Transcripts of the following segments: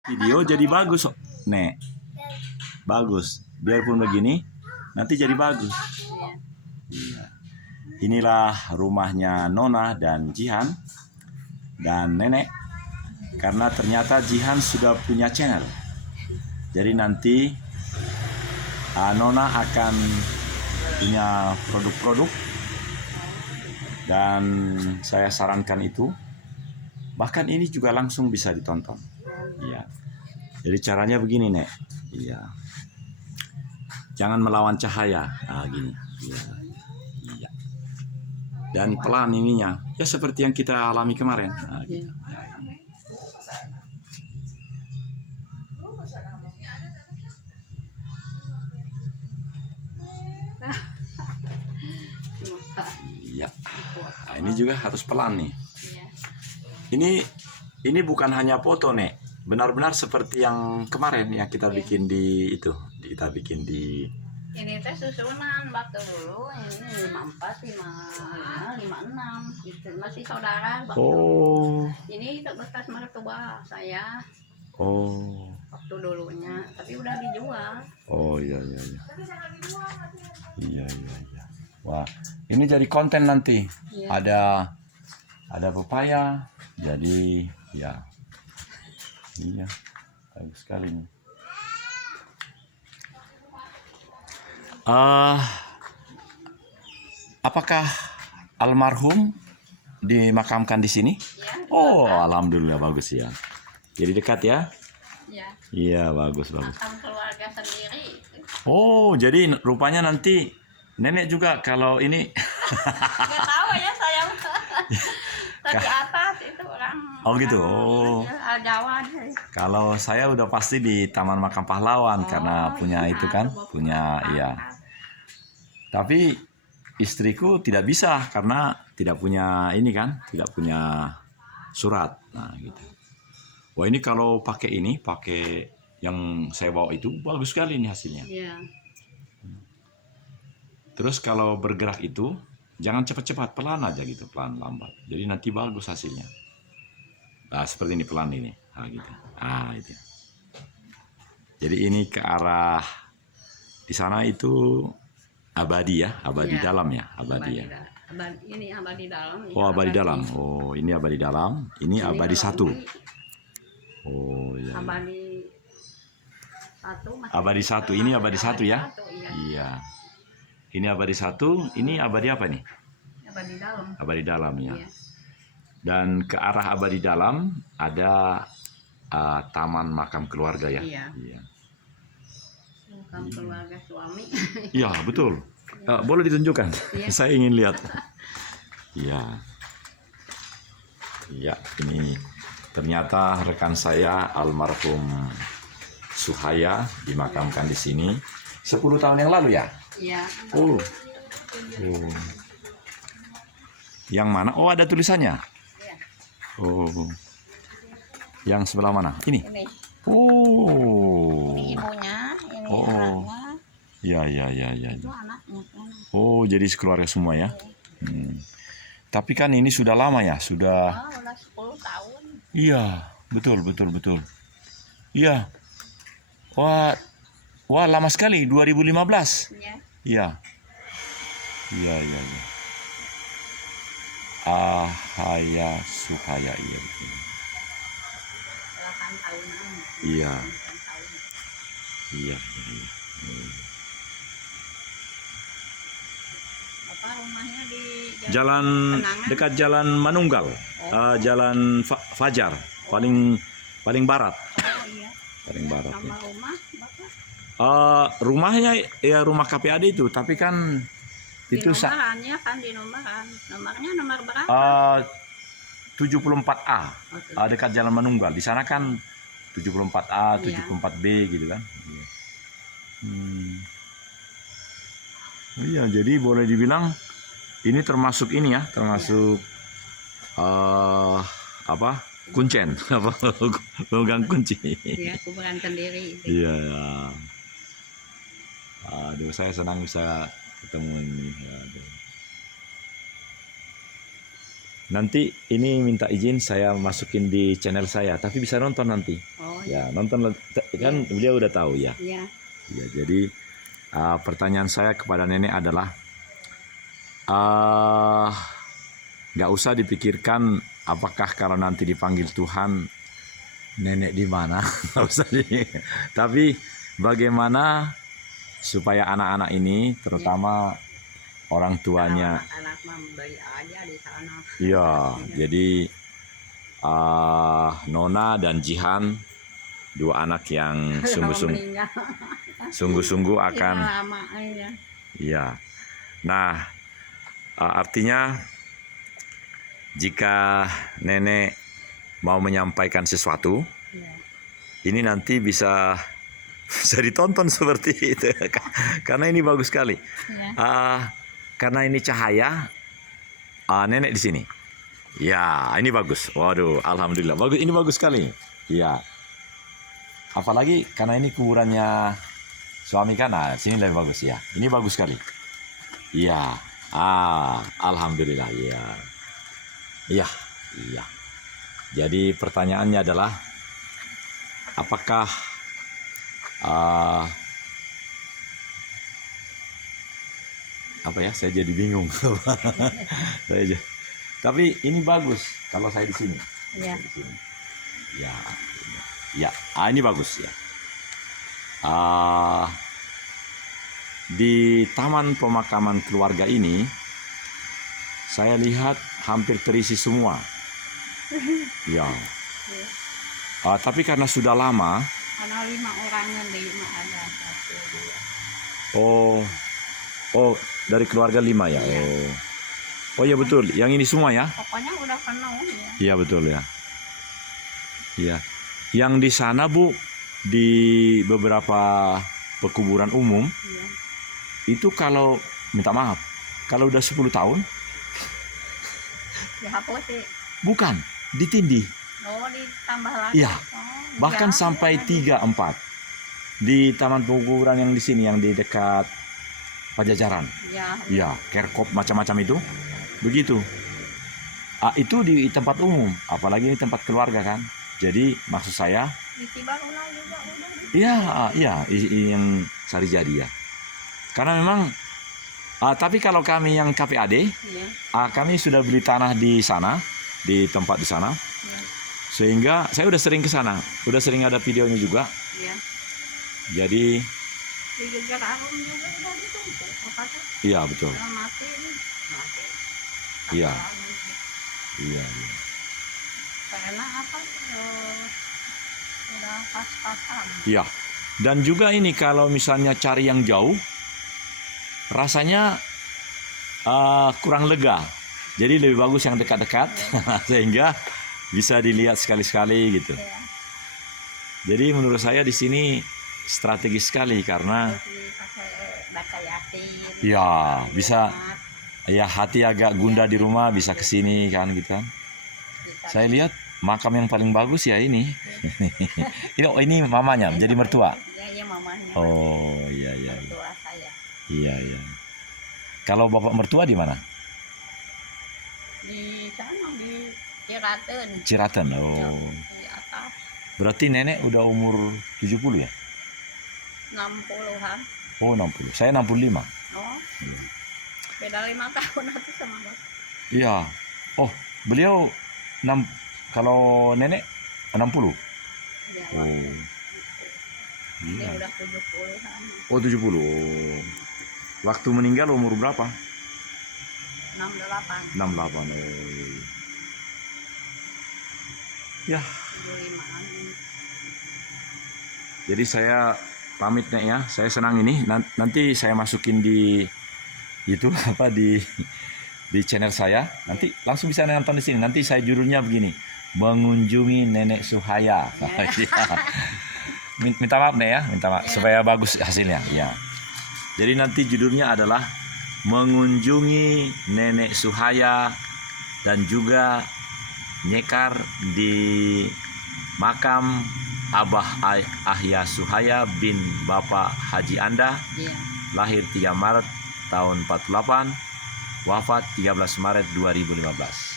Video jadi bagus, Nek. Bagus. Biarpun begini, nanti jadi bagus. Iya. Inilah rumahnya Nona dan Jihan dan Nenek. Karena ternyata Jihan sudah punya channel. Jadi nanti Nona akan punya produk-produk dan saya sarankan itu. Bahkan ini juga langsung bisa ditonton. Iya. Jadi caranya begini, Nek. Iya. Jangan melawan cahaya. Nah, gini. Iya. Iya. Dan pelan ininya. Ya seperti yang kita alami kemarin. Nah, gitu. Iya. Nah, ini juga harus pelan nih. Ini bukan hanya foto, Nek. Benar-benar seperti yang kemarin yang kita bikin di itu. Kita bikin di ini teh susunan waktu dulu ini 54, 55, 56 itu masih saudara waktu ini bekas mertua saya waktu dulunya tapi udah dijual. Iya. Wah, ini jadi konten nanti. Ada pepaya, jadi ya. Iya, bagus sekali nih. Apakah almarhum dimakamkan di sini? Ya, oh, alhamdulillah bagus ya. Jadi dekat ya? Iya, bagus. Makam keluarga sendiri. Oh, jadi rupanya nanti nenek juga kalau ini. Nggak tahu ya saya. Dari atas itu orang. Oh gitu. Oh. Jawa. Kalau saya udah pasti di Taman Makam Pahlawan karena punya itu kan, punya iya. Tapi istriku tidak bisa karena tidak punya ini kan, tidak punya surat. Nah, gitu. Wah, ini kalau pakai yang saya bawa itu bagus sekali ini hasilnya. Iya. Terus kalau bergerak itu jangan cepat-cepat, pelan aja gitu, pelan lambat. Jadi nanti bagus hasilnya. Nah, seperti ini pelan ini. Nah, gitu. Itu. Jadi ini ke arah di sana itu abadi ya, abadi dalam ya, abadi ya. Ini abadi dalam. Oh, abadi dalam. Oh, ini abadi dalam. Ini abadi satu. Oh, iya. Abadi satu. Ini abadi satu ya. Iya. Ini abadi satu. Ini abadi apa nih? Abadi dalam. Abadi dalam ya. Dan ke arah abadi dalam ada taman makam keluarga ya. Iya. Makam keluarga suami. Iya, betul. Boleh ditunjukkan? Saya ingin lihat. Iya. Iya, ini ternyata rekan saya almarhum Suhaya dimakamkan di sini 10 tahun yang lalu ya? Iya. Oh. Yang mana? Oh, ada tulisannya. Oh. Yang sebelah mana? Ini. Oh. Ini ibunya, ini anaknya. Iya. Itu anaknya. Oh, jadi sekeluarga semua ya? Tapi kan ini sudah lama ya, sudah. Udah 10 tahun. Iya, betul. Iya. Wah, lama sekali, 2015. Iya. Ahaya Suhaya, iya. 8 tahunan. Iya. Apa rumahnya di Jalan dekat Jalan Manunggal, Jalan Fajar, paling barat. Paling barat. Nama rumah Bapak? Rumahnya ya rumah KPAD itu, tapi kan itu nomorannya kan di nomoran. Nomornya nomor berapa? 74A. Dekat Jalan Manunggal. Di sana kan 74A, 74B gitu kan. Iya, jadi boleh dibilang ini termasuk ini ya, termasuk kuncen, pemegang kunci. Iya, kuburan sendiri. Iya. Aduh, saya senang bisa ketemu ini. nanti ini minta izin saya masukin di channel saya, tapi bisa nonton nanti. Oh Ya, nonton kan beliau udah tahu ya. iya. Ya, jadi pertanyaan saya kepada nenek adalah ah, nggak usah dipikirkan apakah kalau nanti dipanggil Tuhan nenek di mana, nggak usah tapi bagaimana supaya anak-anak ini terutama orang tuanya, Anak mah beli aja di sana. iya, jadi Nona dan Jihan, dua anak yang sungguh-sungguh akan, lama ya. iya. Nah, artinya jika nenek mau menyampaikan sesuatu, Ya. ini nanti bisa ditonton seperti itu, karena ini bagus sekali. Ya. Karena ini cahaya, nenek di sini. Ya, ini bagus. Waduh, alhamdulillah bagus. Ini bagus sekali. Ya. Apalagi karena ini kuburannya suami kan, nah sini lebih bagus ya. Ini bagus sekali. Iya. Alhamdulillah. Iya. Iya. Iya. Jadi pertanyaannya adalah, apakah apa ya? Saya jadi bingung. Tapi ini bagus kalau saya di sini. Ya. Di sini. Ya. Ya. Ini bagus ya. Di taman pemakaman keluarga ini saya lihat hampir terisi semua. Ya. Tapi karena sudah lama. Karena 5 orang yang di ada 1, 2. Oh, dari keluarga 5 ya. Iya. Oh ya betul. Yang ini semua ya. Pokoknya udah penuh ya. Iya betul ya. Iya. Yang di sana Bu, di beberapa pekuburan umum, Iya. itu kalau minta maaf, kalau udah 10 tahun, Dihapus sih. bukan, ditindih. Oh, ditambah lagi. Iya. Bahkan iya, sampai 3, 4 di taman pekuburan yang di sini, yang di dekat Pajajaran. Iya. Iya, Kerkop macam-macam itu. Begitu. Itu di tempat umum, apalagi ini tempat keluarga kan. Jadi maksud saya, Di Cibaruna juga udah. iya, yang Sarijadi ya. Karena memang, tapi kalau kami yang KPAD, Iya. kami sudah beli tanah di sana, di tempat di sana, Iya. sehingga saya udah sering ke sana, udah sering ada videonya juga. Iya. Jadi, Di Gegerarum juga udah ditumpuk. Apa tuh? iya betul, Udah mati nih. Mati. Iya. Apa? iya. Karena apa? Udah pas-pasan. Iya. Dan juga ini kalau misalnya cari yang jauh, rasanya kurang lega. Jadi lebih bagus yang dekat-dekat, sehingga bisa dilihat sekali-sekali gitu. Ya. Jadi menurut saya di sini strategis sekali karena Terus pakai baca yasin. ya bisa, ya hati agak gundah di rumah bisa kesini kan gitu kan. Saya lihat makam yang paling bagus ya ini. ini mamanya jadi mertua. Iya, mamanya. Oh iya. Mertua saya. Iya. Kalau bapak mertua di mana? Di sana di Ciraten. Ciraten. Oh. Di atas Berarti nenek udah umur 70 ya? 60-an. Oh 60. Saya 65. Oh. Beda 5 tahun atau sama Bapak. Iya. Oh, beliau kalau nenek 60. Ya, Oh. dia Iya. udah 70-an. Oh 70. Oh. Waktu meninggal umur berapa? 68. 68. Oh. Ya, 75-an. jadi saya pamit Nek ya. Saya senang ini. Nanti saya masukin di itu apa di channel saya. Nanti langsung bisa nonton di sini. Nanti saya judulnya begini. Mengunjungi Nenek Suhaya. Minta maaf Nek ya, minta maaf supaya bagus hasilnya. Ya. Jadi nanti judulnya adalah mengunjungi Nenek Suhaya dan juga nyekar di makam Abah Ahya Suhaya bin Bapak Haji Anda, Iya. lahir 3 Maret tahun 48, wafat 13 Maret 2015.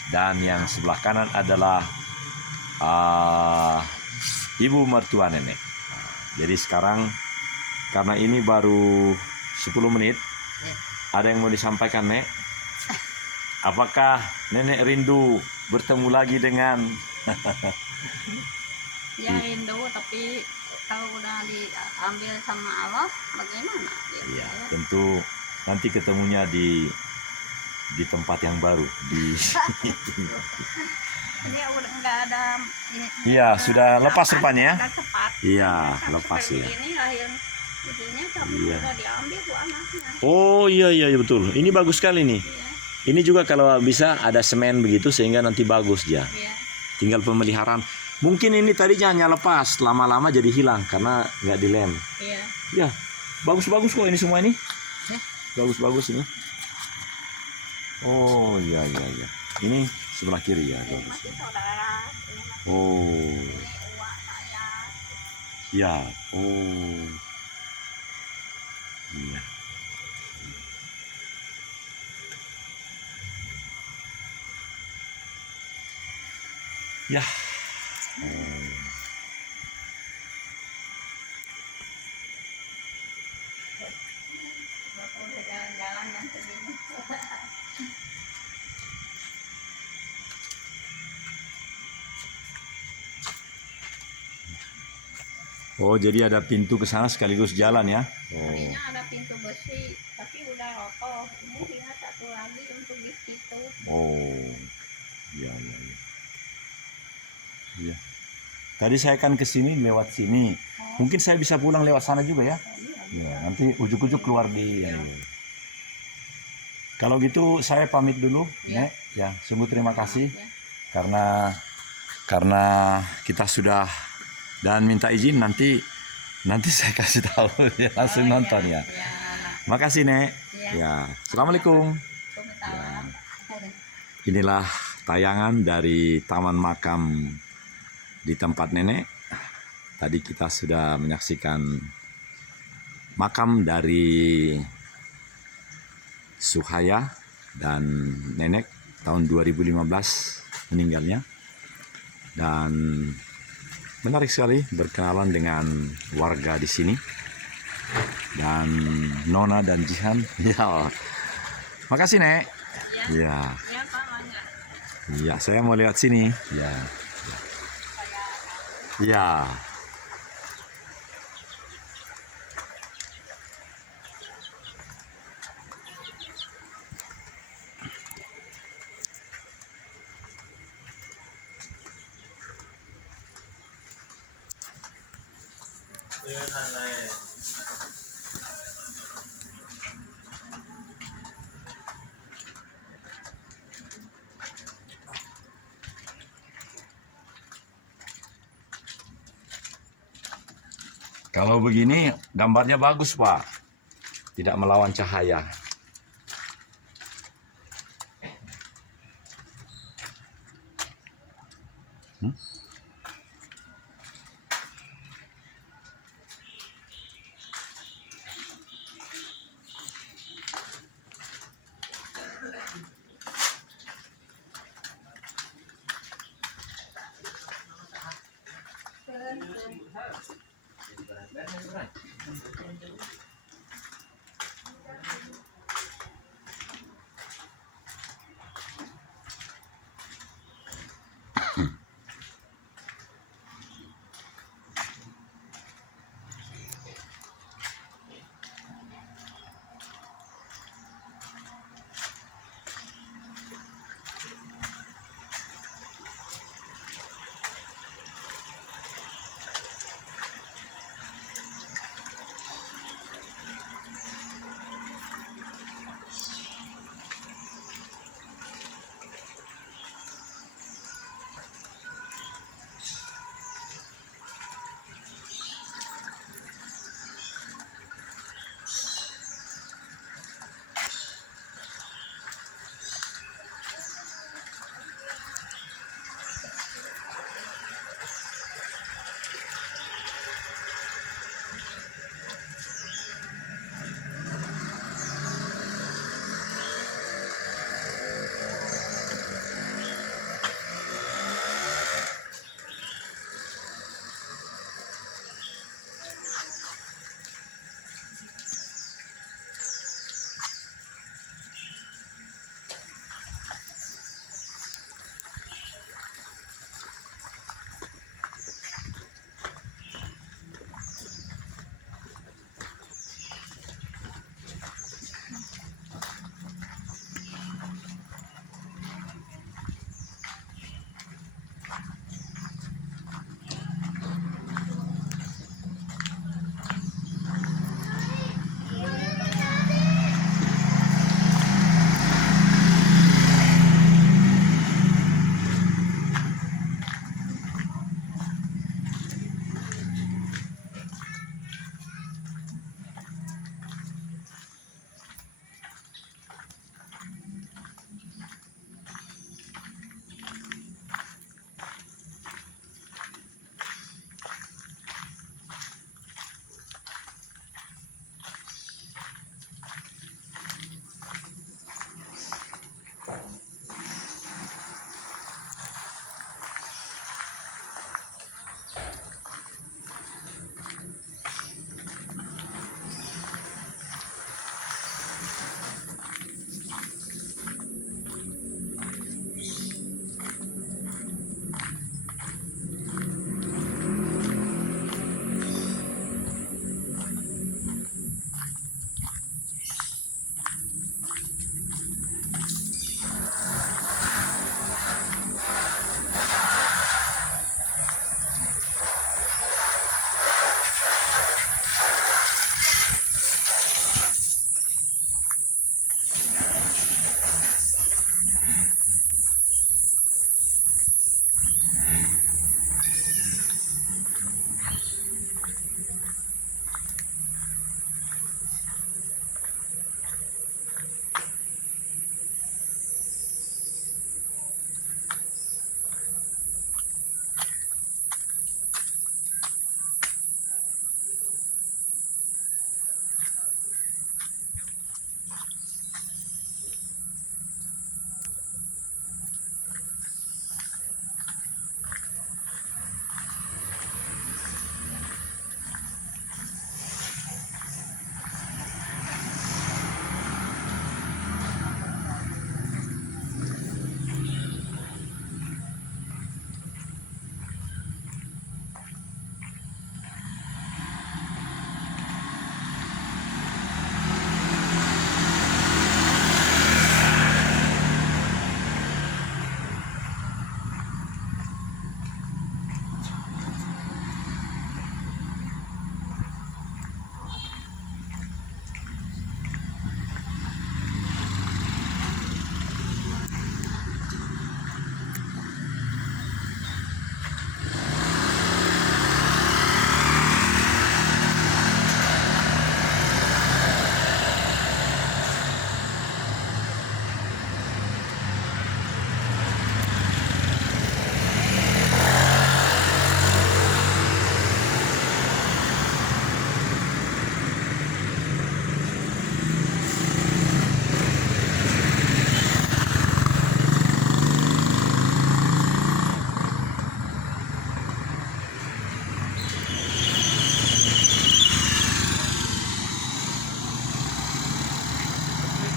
dan yang sebelah kanan adalah ibu mertua nenek. Jadi sekarang karena ini baru 10 menit, ada yang mau disampaikan, Nek? Apakah nenek rindu bertemu lagi dengan Ya rindu, tapi kalau udah diambil sama Allah bagaimana? Iya, tentu nanti ketemunya di tempat yang baru di Ini udah nggak ada. Iya, sudah lepas rupanya ya. Udah cepat. Iya, Sampai lepas ya. Ini lahir ibunya tapi Iya. udah diambil tuh anaknya. Oh iya betul. Ini bagus sekali nih. Iya, Ini juga kalau bisa ada semen begitu sehingga nanti bagus ya. iya. Tinggal pemeliharaan. Mungkin ini tadinya hanya lepas, lama-lama jadi hilang karena nggak dilem. Iya. Ya, bagus-bagus kok ini semua ini. Ya. Bagus-bagus ini. Oh iya. Ini sebelah kiri ya. Ini Bagus. masih saudara. Ini masih Oh uak saya. iya. Oh iya. Ya. Bapak udah jalan-jalan yang segini. Oh jadi ada pintu ke sana sekaligus jalan ya. Oh. Tadinya ada pintu besi, tapi udah roboh. Ini lihat satu lagi untuk di situ. Oh. Iya. Iya. Tadi saya kan ke sini lewat sini. Mungkin saya bisa pulang lewat sana juga ya. Ya, nanti ujuk-ujuk keluar di Kalau gitu saya pamit dulu, Ya. Nek. Ya, sungguh terima kasih Ya. karena kita sudah dan minta izin nanti saya kasih tahu ya langsung nonton ya. Ya. Makasih, Nek. Ya. Ya, Assalamualaikum. Waalaikumsalam. Inilah tayangan dari Taman Makam di tempat nenek. Tadi kita sudah menyaksikan makam dari Suhaya dan nenek tahun 2015 meninggalnya. Dan menarik sekali berkenalan dengan warga di sini. Dan Nona dan Jihan. Ya. Makasih, Nek. Ya. Ya, Pak, Mangga. Iya, saya mau lewat sini. Ya. Iya. Kalau begini gambarnya bagus, Pak. Tidak melawan cahaya.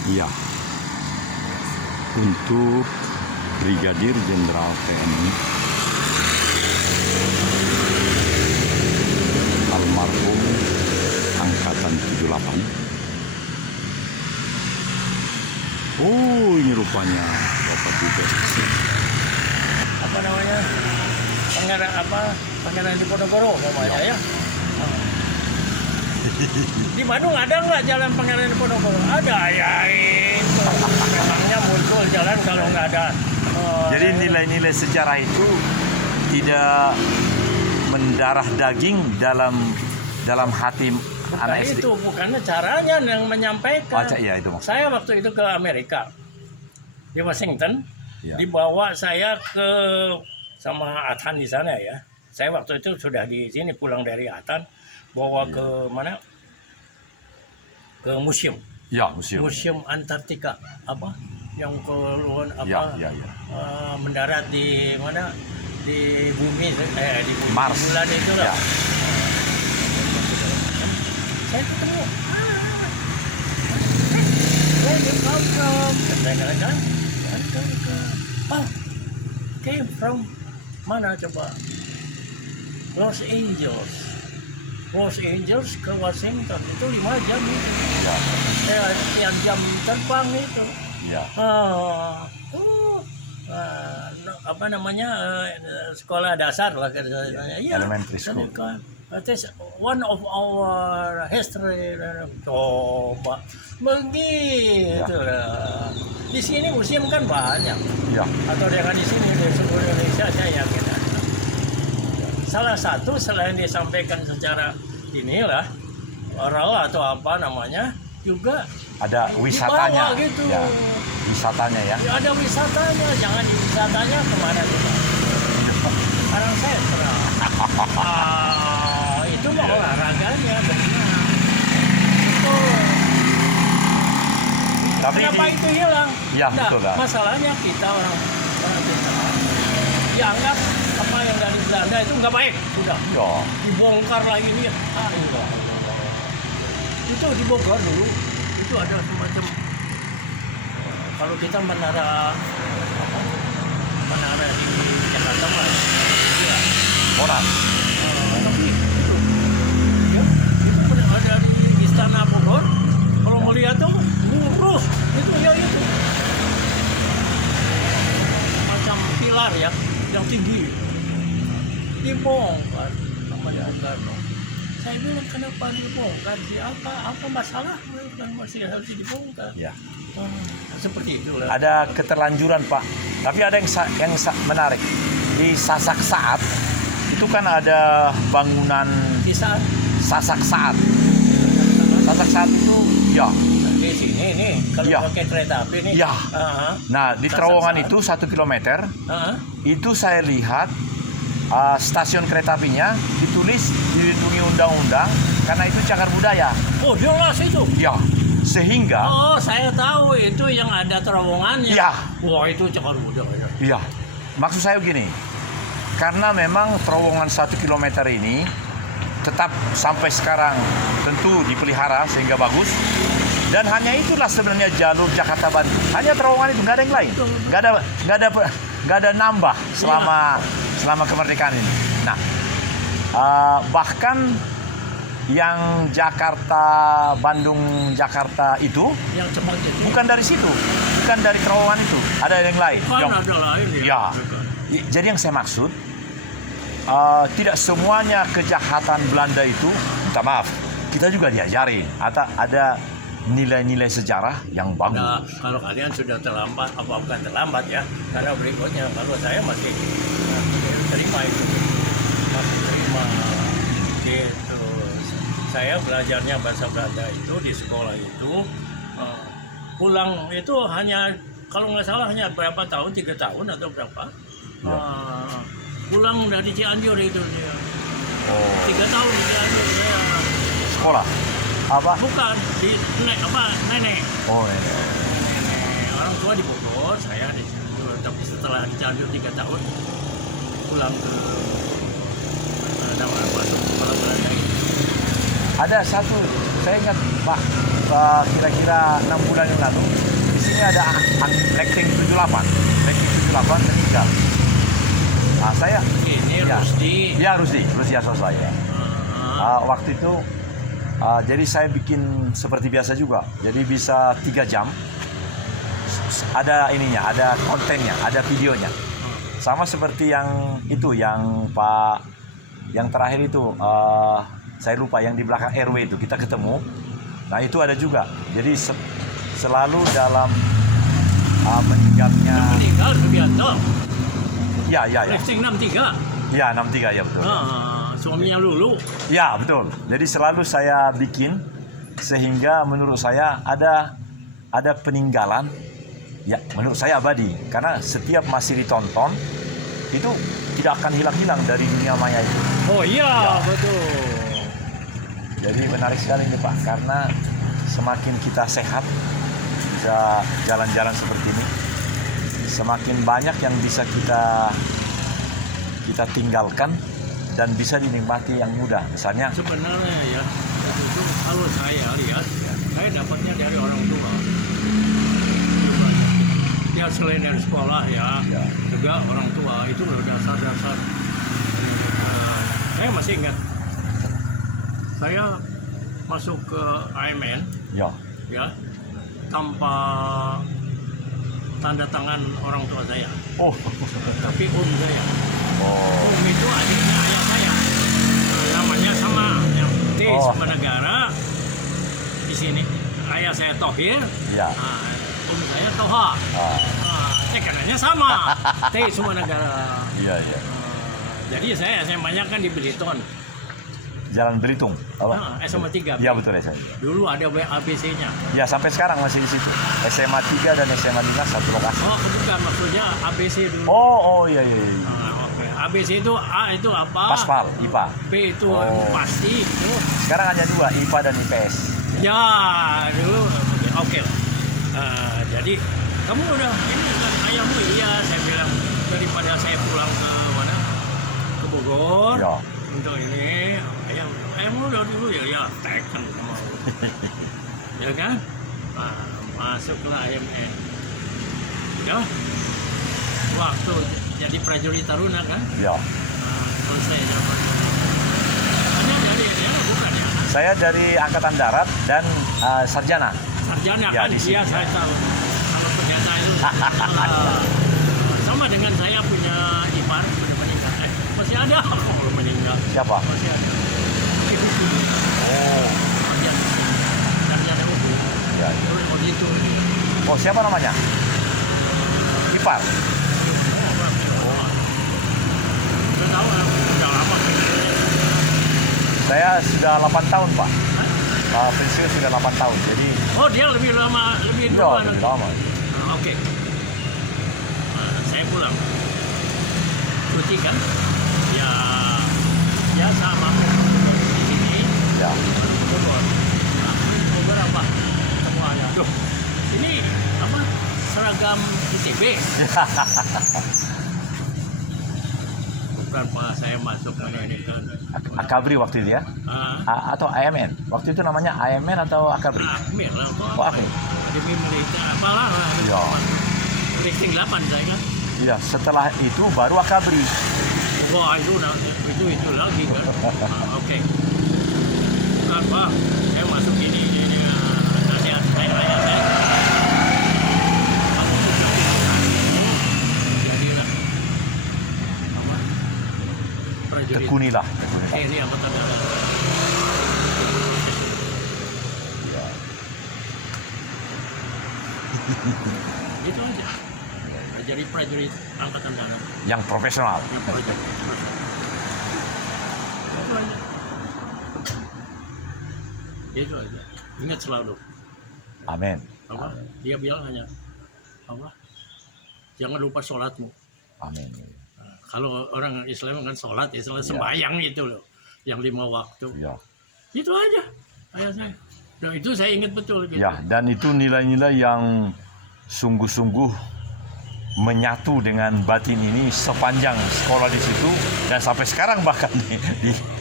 Iya. Untuk Brigadir Jenderal TNI almarhum angkatan 78. Oh, ini rupanya Bapak Dubes. Apa namanya, Pangeran Diponegoro namanya ya. Di Bandung ada nggak jalan Pangeran Diponegoro? Ada ya, itu memangnya muncul jalan kalau nggak ada. Jadi nilai-nilai sejarah itu tidak mendarah daging dalam hati bukan anak SD. itu, bukannya caranya yang menyampaikan. Baca ya itu maksudnya. Saya waktu itu ke Amerika, di Washington, Ya. dibawa saya ke sama Atan di sana ya. Saya waktu itu sudah di sini pulang dari Atan, bawa ke mana? Ke museum, Ya, museum. museum Antartika apa? Yang keluar apa? Ya. Mendarat di mana? Di bumi, di bumi, Mars. bulan itu lah. Ya. Saya ketemu. Where you come from? Saya katakan, oh, came from mana coba? Los Angeles. Los Angeles ke Washington itu 5 jam itu. Ya. Saya tiap jam terbang itu. Ya. Apa namanya, sekolah dasar lah katanya. Iya. Elementary school. That is one of our history. Coba begitu lah. Di sini museum kan banyak. Ya. Atau dengan di sini di seluruh Indonesia saya yakin ada. Salah satu selain disampaikan secara inilah oral atau apa namanya juga Ada wisatanya. dibawa gitu. Ya. Wisatanya ya. Ya, ada wisatanya, jangan di wisatanya kemana kita? Sekarang saya pernah. Itu mah olahraganya benar. Itu. Tapi Kenapa di- itu hilang? Ya, Nah, betul, Kak. masalahnya kita orang kita dianggap apa yang dari Belanda itu nggak baik, sudah Ya. dibongkar lagi nih. Itu di Bogor dulu itu ada semacam kalau kita menara di Jakarta lah. Ya. Monas. Tapi itu ya, itu pernah ada di Istana Bogor. Kalau melihat tuh lurus itu ya itu macam pilar ya yang tinggi dibongkar sama Soekarno. Saya bilang kenapa dibongkar sih, apa masalah yang masih harus dibongkar. Ya. Seperti itu lah. Ada keterlanjuran Pak. Tapi ada yang menarik. Di Sasak Saat itu kan ada bangunan Di saat Sasak Saat. Sasak Saat itu ya. di sini nih kalau Ya. pakai kereta api nih. Ya. Nah, di Sasak terowongan Saat. itu 1 kilometer itu saya lihat stasiun kereta apinya ditulis dilindungi undang-undang karena itu cagar budaya. Oh, jelas itu. Ya. Sehingga Oh, saya tahu itu yang ada terowongannya. Ya. Wah, itu cakar budaya. iya. Maksud saya begini. Karena memang terowongan 1 kilometer ini tetap sampai sekarang tentu dipelihara sehingga bagus. Dan hanya itulah sebenarnya jalur Jakarta Bandung. Hanya terowongan itu, nggak ada yang lain. Nggak ada nambah selama kemerdekaan ini. Nah, bahkan yang Bandung Jakarta itu Yang cepat itu. bukan dari situ, bukan dari terowongan itu, ada yang lain. Kan ada lain ya. Ya. Jadi yang saya maksud tidak semuanya kejahatan Belanda itu, minta maaf, kita juga diajari atau ada nilai-nilai sejarah yang bagus. Nah, kalau kalian sudah terlambat, apa bukan terlambat ya? Karena berikutnya, kalau saya masih terima itu, masih terima gitu. Saya belajarnya bahasa Belanda itu di sekolah itu, pulang itu hanya kalau nggak salah hanya berapa tahun, 3 tahun atau berapa? Pulang dari Cianjur itu dia. Oh, 3 tahun di Cianjur saya. sekolah apa? Bukan di nenek. Oh, ini. Orang tua di Bogor, saya di situ. Tapi setelah di Cianjur 3 tahun pulang ke masuk sekolah Belanda ini. Ada satu saya ingat Pak, kira-kira 6 bulan yang lalu di sini ada Lekting 78 meninggal. Nah, saya Ini ya, Rusdi. ya Rusdi Asosa ya. Waktu itu jadi saya bikin seperti biasa juga. Jadi bisa 3 jam. Ada ininya, ada kontennya, ada videonya. Sama seperti yang itu, yang Pak, yang terakhir itu, saya lupa, yang di belakang RW itu kita ketemu. Nah itu ada juga. Jadi selalu dalam meninggalnya. Meninggal Subianto. Ya. Lifting 63. Ya 63 ya betul. Suaminya Lulu. Ya betul. Jadi selalu saya bikin sehingga menurut saya ada peninggalan. Ya, menurut saya abadi karena setiap masih ditonton itu tidak akan hilang-hilang dari dunia maya itu. Oh iya, betul. Jadi menarik sekali nih Pak, karena semakin kita sehat bisa jalan-jalan seperti ini, semakin banyak yang bisa kita tinggalkan dan bisa dinikmati yang mudah. Misalnya Sebenarnya ya, itu kalau saya lihat, saya dapatnya dari orang tua. Ya selain dari sekolah ya, juga orang tua itu udah dasar-dasar. Saya masih ingat, saya masuk ke AMN ya tanpa tanda tangan orang tua saya, tapi saya. Itu adiknya ayah saya, namanya sama, yang T Sebenegara. Di sini ayah saya Tohir. Saya Toha. Kanannya sama. T Sebenegara. Jadi saya SMA-nya kan di Belitung. Jalan Belitung. SMA 3. Iya betul ya. Dulu ada ABC-nya. Ya sampai sekarang masih di situ. SMA 3 dan SMA 5 satu lokasi. Bukan, maksudnya ABC dulu. Iya. ABC itu A itu apa? Paspal, IPA. B itu pasti itu. Sekarang hanya 2, IPA dan IPS. Ya, dulu oke lah. Jadi kamu udah ini kan ayahmu, iya saya bilang, daripada saya pulang ke mana, ke Bogor untuk ini ayahmu udah dulu ya tekan mau ya kan. Masuklah AMN ya, waktu jadi prajurit Taruna kan. Selesai dapat. Bukan ya, saya dari Angkatan Darat dan sarjana kan dia saya tahu. Kalau penjata itu sama dengan saya punya ipar sudah meninggal. Masih ada kalau meninggal. Siapa? Masih ada. Sarjana hukum. Ya. Itu. Siapa namanya? Ipar. Sudah tahu, sudah lama. Saya sudah 8 tahun Pak. Pensiun sudah 8 tahun. Jadi dia lebih lama, lebih lama. Oke. Saya pulang. Cuti kan? Ya sama di sini. Ya. Beberapa ketemu ayah. Tuh, ini apa? Seragam ITB. Bukan Pak, saya masuk ini kan. Akabri waktu itu ya? Atau AMN? Waktu itu namanya AMN atau Akabri? Akmir lah. Akabri. Demi militer apalah. Lifting 8 saya kan. Iya, setelah itu baru Akabri. Itu lagi kan. Oke. Apa? Saya masuk ini nasihat ayah saya. Kamu sudah jadilah prajurit. Tekunilah. Ini Angkatan Darat. Itu aja. Jadi prajurit Angkatan Darat. Yang profesional. Itu aja. Itu aja. Ingat selalu. Amin. Dia bilang hanya jangan lupa sholatmu. Amin. Kalau orang Islam kan sholat, sembahyang itu loh, yang 5 waktu. Itu aja ayah saya. Dan itu saya ingat betul. Gitu. Ya, dan itu nilai-nilai yang sungguh-sungguh menyatu dengan batin ini sepanjang sekolah di situ dan sampai sekarang bahkan di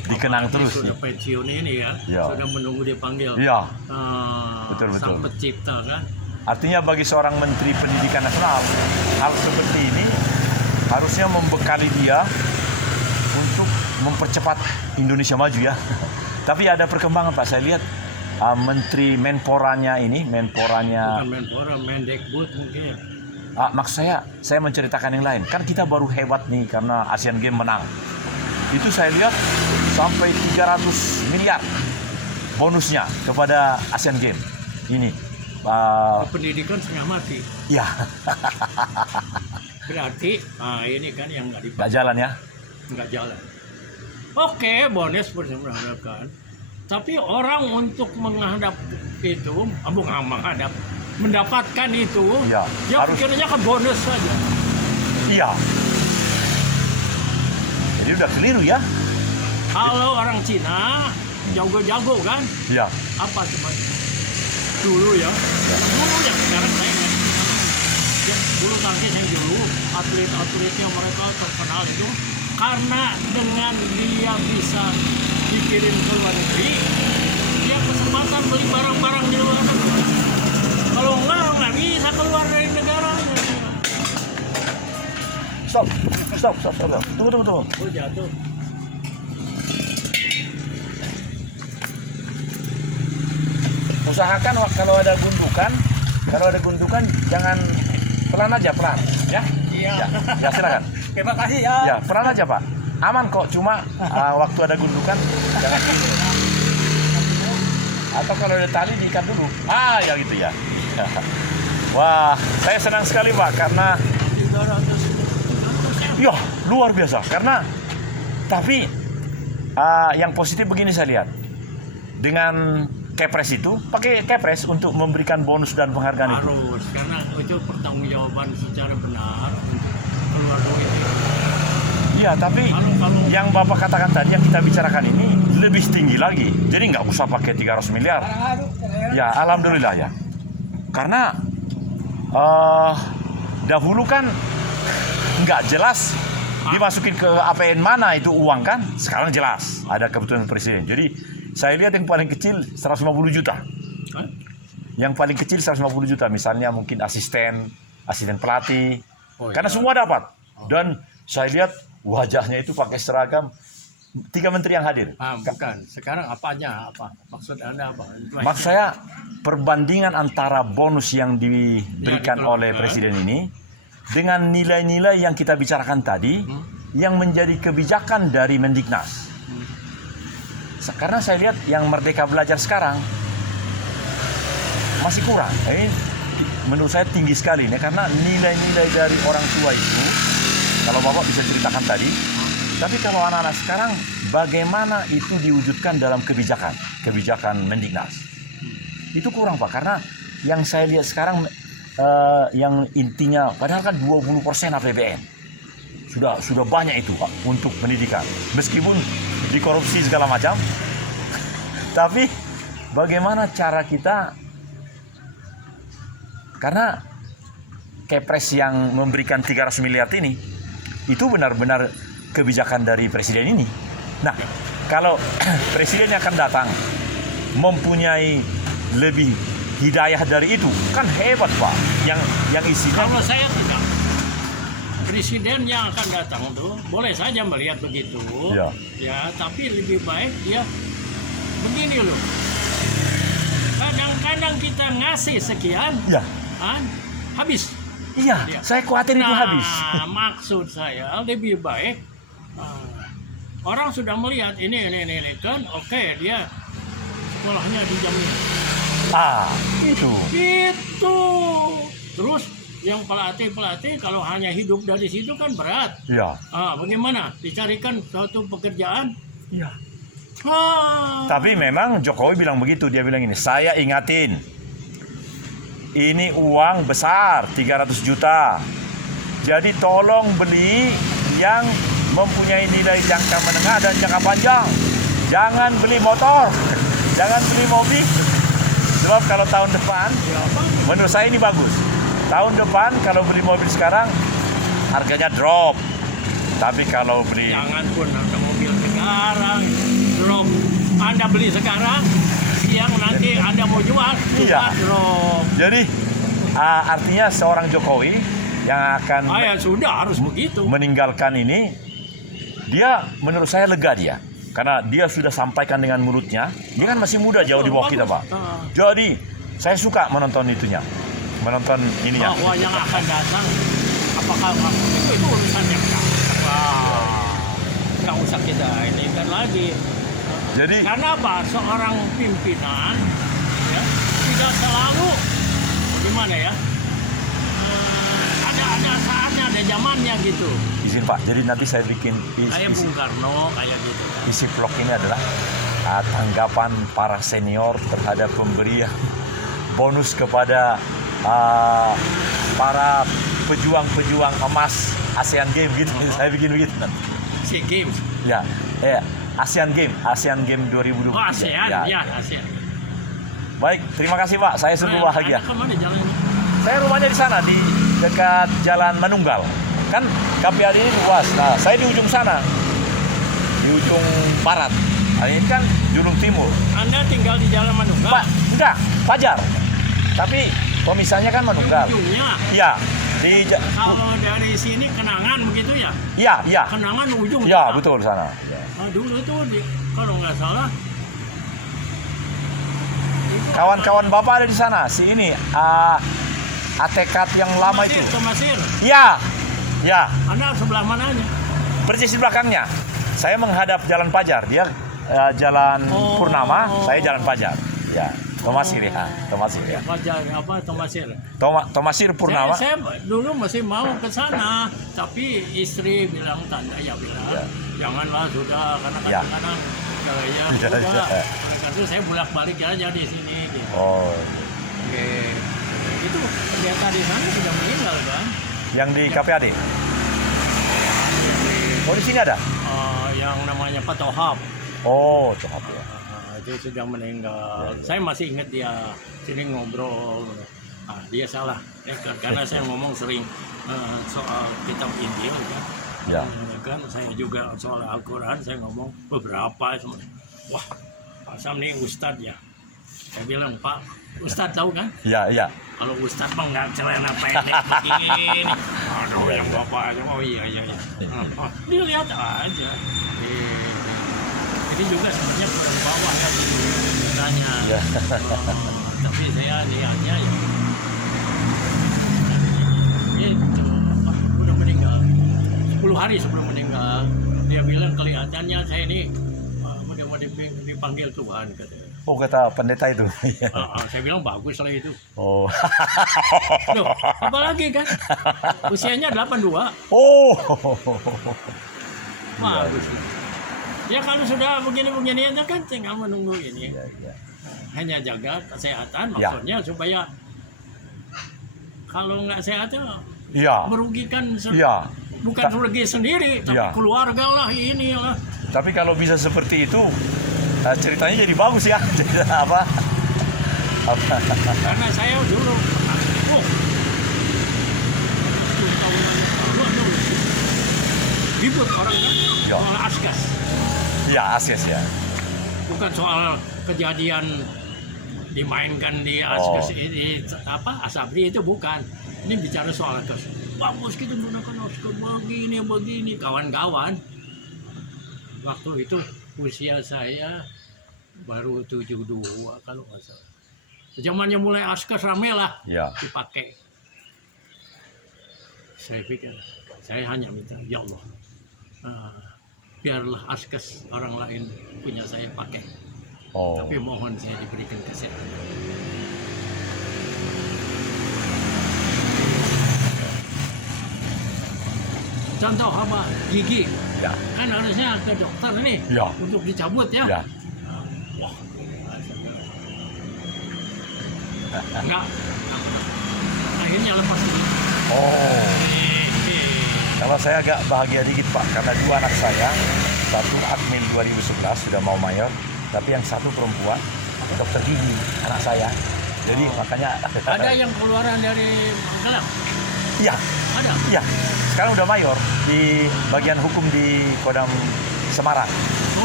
dikenang terus. Sudah pensiun ini ya, Ya. sudah menunggu dipanggil. Iya, Ah, Betul. Sang pencipta kan. artinya bagi seorang Menteri Pendidikan Nasional, hal seperti ini harusnya membekali dia untuk mempercepat Indonesia maju ya. Tapi ada perkembangan Pak, saya lihat Menteri Menporanya ini, Menporanya, Bukan Menpora, Mendikbud mungkin. maksud saya menceritakan yang lain. Kan kita baru hebat nih karena Asian Games menang. Itu saya lihat sampai 300 miliar bonusnya kepada Asian Games ini. Pendidikan setengah mati. Ya, Berarti, ini kan yang nggak jalan ya. nggak jalan. Oke, bonus berharapkan. Tapi orang untuk menghadap itu, mendapatkan itu, Iya, ya harus- pikirnya ke bonus saja. Iya. Jadi udah keliru ya. Kalau orang Cina jago-jago kan, Iya. apa coba dulu ya, sekarang saya nggak yang bulu tangkis yang dulu atlet-atletnya mereka terkenal itu karena dengan dia bisa dikirim ke luar negeri, dia kesempatan beli barang-barang di luar negeri. Kalau nggak bisa keluar dari negaranya. Stop. Tunggu. Oh jatuh. Usahakan kalau ada gundukan jangan pelan aja ya. Iya. Ya silakan. Terima kasih ya. Ya pelan aja Pak. Aman kok, cuma waktu ada gundukan jangan gini. Atau kalau ada tali diikat dulu. Ya gitu ya. Wah, saya senang sekali Pak karena ya luar biasa. Karena tapi yang positif begini saya lihat dengan Kepres itu pakai Kepres untuk memberikan bonus dan penghargaan itu. Harus, karena itu pertanggungjawaban secara benar untuk keluar duit. Iya, tapi Kalau- yang Bapak katakan tadi yang kita bicarakan ini lebih tinggi lagi. Jadi nggak usah pakai 300 miliar. Ya, alhamdulillah ya. Karena dahulu kan nggak jelas dimasukin ke APN mana itu uang kan. Sekarang jelas ada keputusan presiden. Jadi saya lihat yang paling kecil 150 juta. Hah? Yang paling kecil 150 juta. Misalnya mungkin asisten pelatih. Oh, Karena iya. semua dapat. Dan saya lihat wajahnya itu pakai seragam 3 menteri yang hadir. Bukan. Sekarang apanya? Apa? Maksud Anda apa? Maksud saya perbandingan antara bonus yang diberikan dikeluarkan. oleh presiden ini dengan nilai-nilai yang kita bicarakan tadi yang menjadi kebijakan dari Mendiknas. Karena saya lihat yang Merdeka Belajar sekarang masih kurang. Ini menurut saya tinggi sekali nih karena nilai-nilai dari orang tua itu kalau Bapak bisa ceritakan tadi. Tapi kalau anak-anak sekarang bagaimana itu diwujudkan dalam kebijakan Mendiknas? Itu kurang Pak karena yang saya lihat sekarang yang intinya padahal kan 20% APBN. Sudah banyak itu Pak untuk pendidikan. Meskipun dikorupsi segala macam. Tapi bagaimana cara kita karena Kepres yang memberikan 300 miliar ini itu benar-benar kebijakan dari presiden ini. Nah, kalau presiden yang akan datang mempunyai lebih hidayah dari itu, kan hebat Pak. Yang isinya Kalau saya tidak, presiden yang akan datang tuh boleh saja melihat begitu. Ya. Ya, tapi lebih baik ya begini loh. Kadang-kadang kita ngasih sekian, ya. kan, habis. Iya, Ya. saya khawatir itu habis. Maksud saya lebih baik orang sudah melihat ini kan, oke dia sekolahnya dijamin. Itu. Gitu. Terus yang pelatih kalau hanya hidup dari situ kan berat. Ya. Bagaimana? Dicarikan suatu pekerjaan? Iya. Tapi memang Jokowi bilang begitu, dia bilang ini, saya ingatin. Ini uang besar 300 juta. Jadi tolong beli yang mempunyai nilai jangka menengah dan jangka panjang. Jangan beli motor. Jangan beli mobil. Sebab kalau tahun depan, menurut saya ini bagus. Tahun depan kalau beli mobil sekarang harganya drop. Tapi kalau beli Jangan pun ada mobil negara. sekarang drop. Anda beli sekarang, siang nanti Anda mau jual, Iya. drop. Jadi artinya seorang Jokowi yang akan Ya sudah harus begitu. meninggalkan ini, dia menurut saya lega dia. Karena dia sudah sampaikan dengan mulutnya. Dia kan masih muda, jauh di bawah kita, Pak. Jadi saya suka menonton itunya, menonton ininya. Bahwa yang akan datang, apakah itu urusan yang nggak usah kita ini kan lagi. Jadi Karena apa? Seorang pimpinan ya, tidak selalu gimana ya? Ada saatnya, ada zamannya gitu. izin Pak, jadi nanti saya bikin Kayak Bung Karno kayak gitu kan. isi vlog ini adalah tanggapan para senior terhadap pemberian bonus kepada para pejuang-pejuang emas ASEAN Games gitu. Saya bikin begitu nanti. SEA Games. Ya, ASEAN Game 2020. Oh ASEAN, ya ASEAN. Baik, terima kasih Pak. Saya sungguh bahagia. Anda kemana jalannya? Saya rumahnya di sana, di dekat Jalan Manunggal. Kan KPAD ini luas. Nah, saya di ujung sana, di ujung barat. Nah, ini kan di ujung timur. Anda tinggal di Jalan Manunggal? Pak, enggak, Fajar. Tapi pemisahnya kan Manunggal. Ujungnya. Iya, di Kalau dari sini Kenangan begitu ya? Iya. Kenangan ujung. Iya, betul sana. Dulu tuh kalau nggak salah. Kawan-kawan Bapak ada di sana. Si ini ATK yang lama itu. Tomasir. Iya. Ya, Anda sebelah mananya? persis di belakangnya. Saya menghadap Jalan Fajar, dia Jalan Purnama, saya Jalan Fajar. Ya, Tomasir ya, Tomasir ya. Fajar apa Tomasir? Tomasir Purnama. Saya dulu masih mau ke sana, tapi istri bilang bilang janganlah sudah karena Ya. kadang-kadang ya Ya, juga. ya. Karena saya bolak-balik aja di sini. Gitu. Oh, Oke. Itu pendeta di sana sudah meninggal kan? yang di KPAD. Oh, di sini ada. Yang namanya Pak Tohab. Oh, tuh apa ya? Dia sudah meninggal. Saya masih ingat dia sering ngobrol. Dia salah. Karena saya ngomong sering soal kitab Injil kan. Ya. Kan saya juga soal Al-Quran saya ngomong beberapa semua. Wah, Pak Sam nih Ustadz ya. Saya bilang Pak Ustadz tahu kan? Iya. Kalau Ustadz mah nggak celana pendek begini. Aduh, yang bapak aja. Oh iya. Dilihat aja. Ini juga sebenarnya kurang bawah kan ceritanya. Ya. Tapi saya lihatnya ya. Itu udah meninggal. 10 hari sebelum meninggal, dia bilang kelihatannya saya ini mau dipanggil Tuhan katanya. Oh, kata pendeta itu. Saya bilang bagus lah itu. Oh. Loh, apalagi kan? Usianya 82. Oh. Bagus. Ya kalau sudah begini-begini aja kan tinggal menunggu ini. Ya. Hanya jaga kesehatan Ya. maksudnya supaya kalau nggak sehat Iya. merugikan Iya. bukan rugi sendiri tapi Ya. keluarga lah ini lah. Tapi kalau bisa seperti itu, ceritanya jadi bagus ya. Apa? Karena saya dulu ribut orang kan Ya. soal askas, Iya, Ases ya. bukan soal kejadian dimainkan di askas ini Asabri itu bukan. Ini bicara soal askas. Bagus kita gunakan askas begini kawan-kawan. Waktu itu usia saya baru 72 kalau nggak salah. Zamannya mulai askas rame lah Ya. dipakai. Saya pikir saya hanya minta ya Allah, biarlah askas orang lain punya saya pakai, Oh. tapi mohon saya diberikan kesehatan. Contoh apa? Gigi Ya. kan harusnya ke dokter nih Ya. untuk dicabut ya. Ya. Wah, enggak. Akhirnya lepas dulu. Oh. Kalau saya agak bahagia dikit Pak, karena dua anak saya, satu admin 2011 sudah mau mayor, tapi yang satu perempuan, dokter gigi, anak saya. Jadi makanya Ada yang keluaran dari Magelang? Iya, Ada? iya. Sekarang udah mayor di bagian hukum di Kodam Semarang.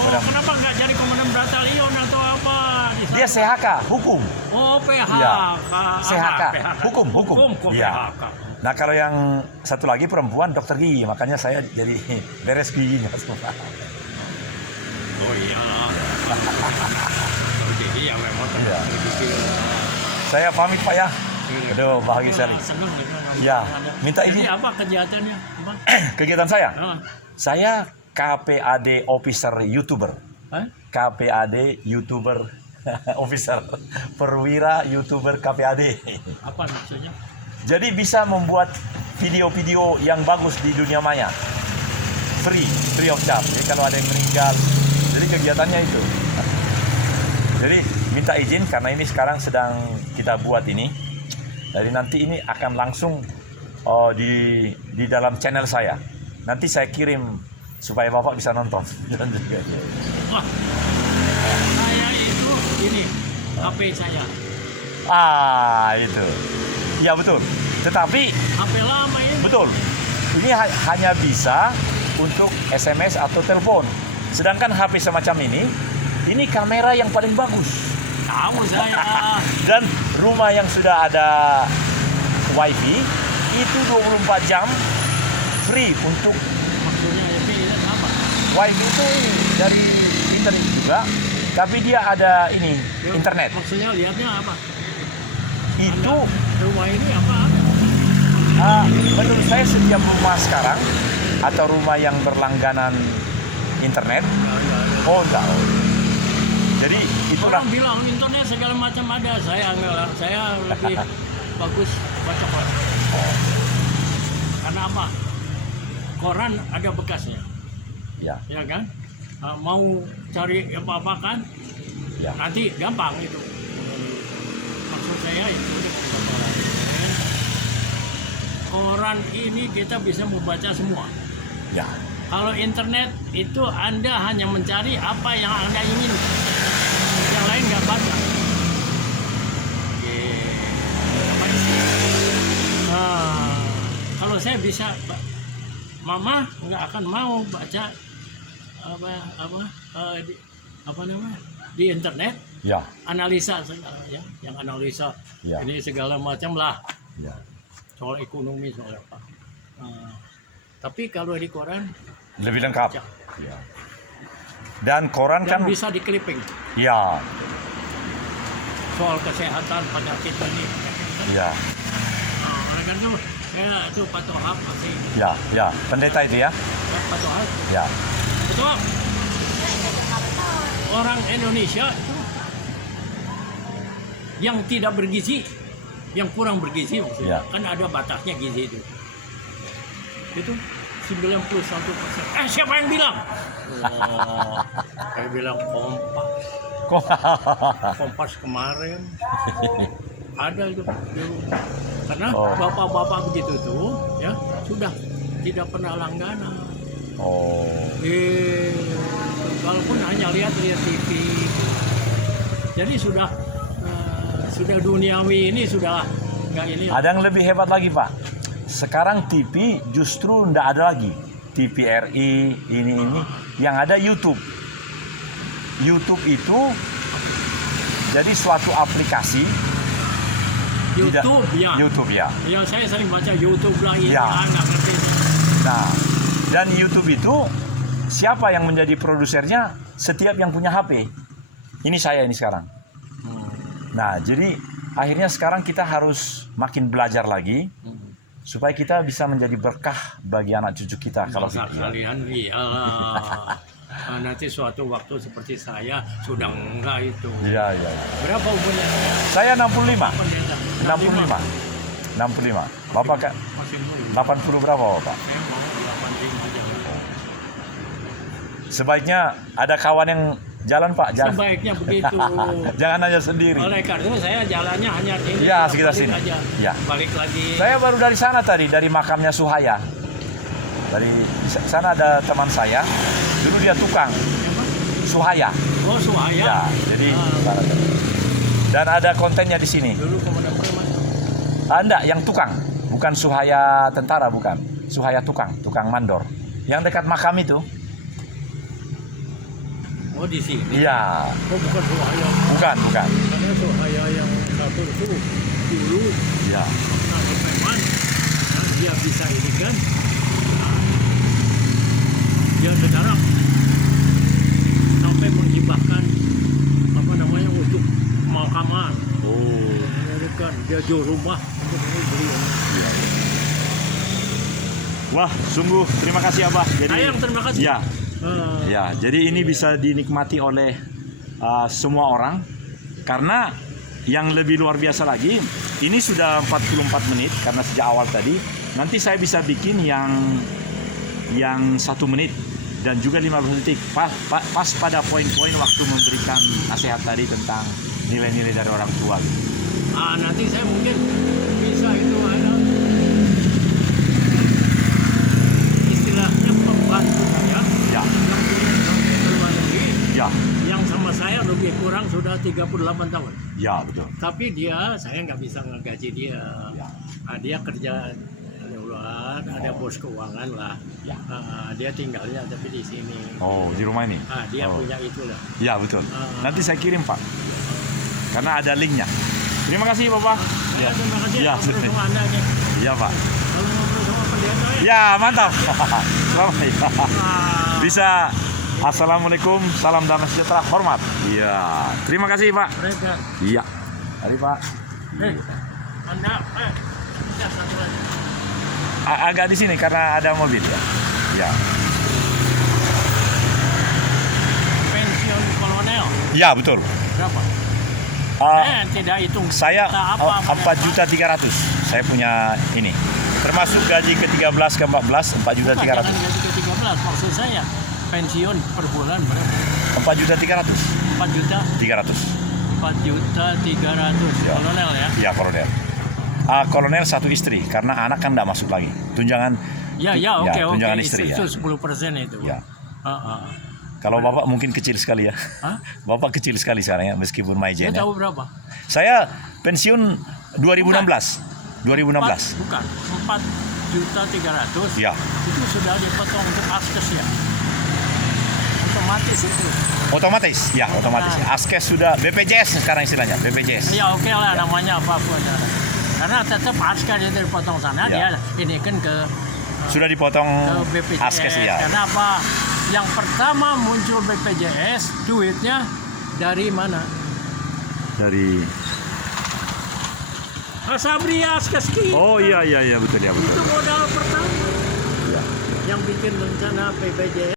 kenapa nggak cari komandan batalion atau apa? Di sana? Dia CHK, hukum. Oh, PHK. Iya. Apa? CHK, hukum. Kok Iya. PHK? Nah kalau yang satu lagi perempuan dokter gigi, makanya saya jadi beres giginya semua. Oh iyalah. Jadi ya memang Iya. begitu. Saya pamit Pak ya. Aduh bahagia sekali. Senang gitu. Ya, minta Jadi izin. apa kegiatannya? Apa? Kegiatan saya, Ah. saya KPAD Officer YouTuber. Hah? KPAD YouTuber Officer. Perwira YouTuber KPAD. Apa maksudnya? Jadi bisa membuat video-video yang bagus di dunia maya. Free of charge. Jadi kalau ada yang meninggal, jadi kegiatannya itu. Jadi minta izin karena ini sekarang sedang kita buat ini. Jadi nanti ini akan langsung di dalam channel saya. Nanti saya kirim supaya Bapak bisa nonton. Wah, saya itu ini HP saya. Itu. Ya betul. Tetapi HP lama ini. betul. Ini hanya bisa untuk SMS atau telepon. Sedangkan HP semacam ini kamera yang paling bagus. Tahu saya. Dan rumah yang sudah ada WiFi itu 24 jam free untuk Maksudnya itu apa? WiFi itu dari internet juga, tapi dia ada ini internet. Maksudnya lihatnya apa? Itu Rumah ini apa? menurut saya setiap rumah sekarang atau rumah yang berlangganan internet, enggak. Jadi itulah. Orang bilang internet segala macam ada. Saya enggak. Saya lebih bagus baca koran. Karena apa? Koran ada bekasnya, Ya, ya kan? Mau cari apa-apa kan? ya. Nanti gampang itu. Maksud saya itu koran. Koran ini kita bisa membaca semua. Ya. Kalau internet itu Anda hanya mencari apa yang Anda ingin, yang lain nggak baca. Kalau saya bisa, Mama nggak akan mau baca apa namanya di internet, Ya. analisa segala ya, yang analisa Ya. ini segala macam lah, Ya. soal ekonomi soal apa. Tapi kalau di koran Lebih lengkap. Ya. Ya. Dan koran dan kan bisa di clipping ya, soal kesehatan penyakit ini. ya, Oleh karena itu saya itu Pak Tohab masih ya. Pendeta itu ya. Pak Tohab. Ya. Betul. Orang Indonesia itu yang tidak bergizi, yang kurang bergizi maksudnya, Ya. kan ada batasnya gizi itu. Itu 91%. Siapa yang bilang? Oh, saya bilang Kompas kemarin. Ada itu dulu. Karena Oh. bapak-bapak begitu tuh ya sudah tidak pernah langganan. Oh. Walaupun hanya lihat TV. Jadi sudah duniawi ini sudah nggak ini. Ada yang lebih hebat lagi Pak. Sekarang TV justru nggak ada lagi. TVRI ini yang ada YouTube. YouTube itu jadi suatu aplikasi. YouTube ya. YouTube ya. Ya saya sering baca YouTube lah ini Ya. nggak ngerti. Nah, dan YouTube itu siapa yang menjadi produsernya? Setiap yang punya HP. Ini saya ini sekarang. Nah, jadi akhirnya sekarang kita harus makin belajar lagi supaya kita bisa menjadi berkah bagi anak cucu kita kalau Masa gitu. kalian iyalah. Nanti suatu waktu seperti saya sudah enggak itu. Iya. Berapa umurnya saya? Saya 65. Pendeta. 65. Bapak Kak Masih muda. 80 berapa Bapak? Saya mau 85 aja. Sebaiknya ada kawan yang jalan Pak, jalan. Sebaiknya begitu. Jangan hanya sendiri. Oleh karena itu saya jalannya hanya ini. Ya, sekitar balik sini. Aja. Ya. Balik lagi. Saya baru dari sana tadi, dari makamnya Suhaya. Dari sana ada teman saya, dulu dia tukang Apa? Suhaya. Oh, Suhaya. Ya, jadi dan ada kontennya di sini. Dulu komandan Preman. Enggak, yang tukang, bukan Suhaya tentara, bukan. Suhaya tukang mandor. Yang dekat makam itu. Oh di sini. Iya, Oh bukan Suhaya. bukan. Karena Suhaya yang satu itu dulu Iya. kalau preman, nah, dia bisa ini kan, nah, dia sekarang sampai menghibahkan apa namanya untuk pemakaman. Oh. Ini kan dia jual rumah untuk ini beli. Iya. Wah, sungguh terima kasih Abah. Jadi, Sayang, terima kasih. Ya, ya. Jadi ini bisa dinikmati oleh semua orang karena yang lebih luar biasa lagi, ini sudah 44 menit karena sejak awal tadi. Nanti saya bisa bikin yang 1 menit dan juga 15 detik pas pada poin-poin waktu memberikan nasihat tadi tentang nilai-nilai dari orang tua. Nanti saya mungkin bisa itu ada istilahnya pembantu saya Ya, yang luar negeri ya, yang sama saya lebih kurang sudah 38 tahun. ya betul. Tapi saya nggak bisa ngegaji dia. Dia kerja di luar, ada bos keuangan lah. Ya. Dia tinggalnya tapi di sini. Oh, di rumah ini. Dia Oh. punya itulah. Ya betul. Nanti saya kirim Pak, karena ada linknya. Terima kasih Bapak. Saya terima kasih Ya. ngobrol sama Anda nih. Ya Pak. Kalau ngobrol sama pendeta ya. Ya mantap. Selamat. Ah, Bisa. Assalamualaikum, salam damai sejahtera, hormat. Iya. Terima kasih Pak. mereka. Iya. Mari Pak. Anda, bisa satu lagi. Agak di sini karena ada mobil ya. Ya. Pensiun kolonel Ya betul. berapa? Uh, Tidak hitung. saya Kita apa 4.300.000. Saya punya ini. Termasuk gaji ke-13 ke-14 4.300.000. Jangan gaji ke-13, maksud saya pensiun per bulan berapa? 4.300.000. 4 juta 300. 4.300.000 Ya. kolonel ya. Iya kolonel. Kolonel satu istri karena anak kan tidak masuk lagi. Tunjangan. Ya oke tunjangan istri itu ya. 10% itu. Ya. Ah. Kalau Bapak mungkin kecil sekali ya. Hah? Bapak kecil sekali sekarang ya meskipun Saya Maijen ya. tahu berapa? Saya pensiun 2016. 2016. Bukan 4.300.000. Ya. Itu sudah dipotong untuk askes ya. Otomatis itu. Otomatis. Ya, otomatis. Askes sudah BPJS sekarang istilahnya, BPJS. Ya oke lah namanya apapun. Karena tetap askes itu dipotong sana Ya. dia ini kan ke Sudah dipotong BPJS. Askes ya. Karena apa? Yang pertama muncul BPJS duitnya dari mana? Dari Sabri Askes kita. Oh iya betul ya betul. Itu modal pertama Ya. yang bikin rencana BPJS.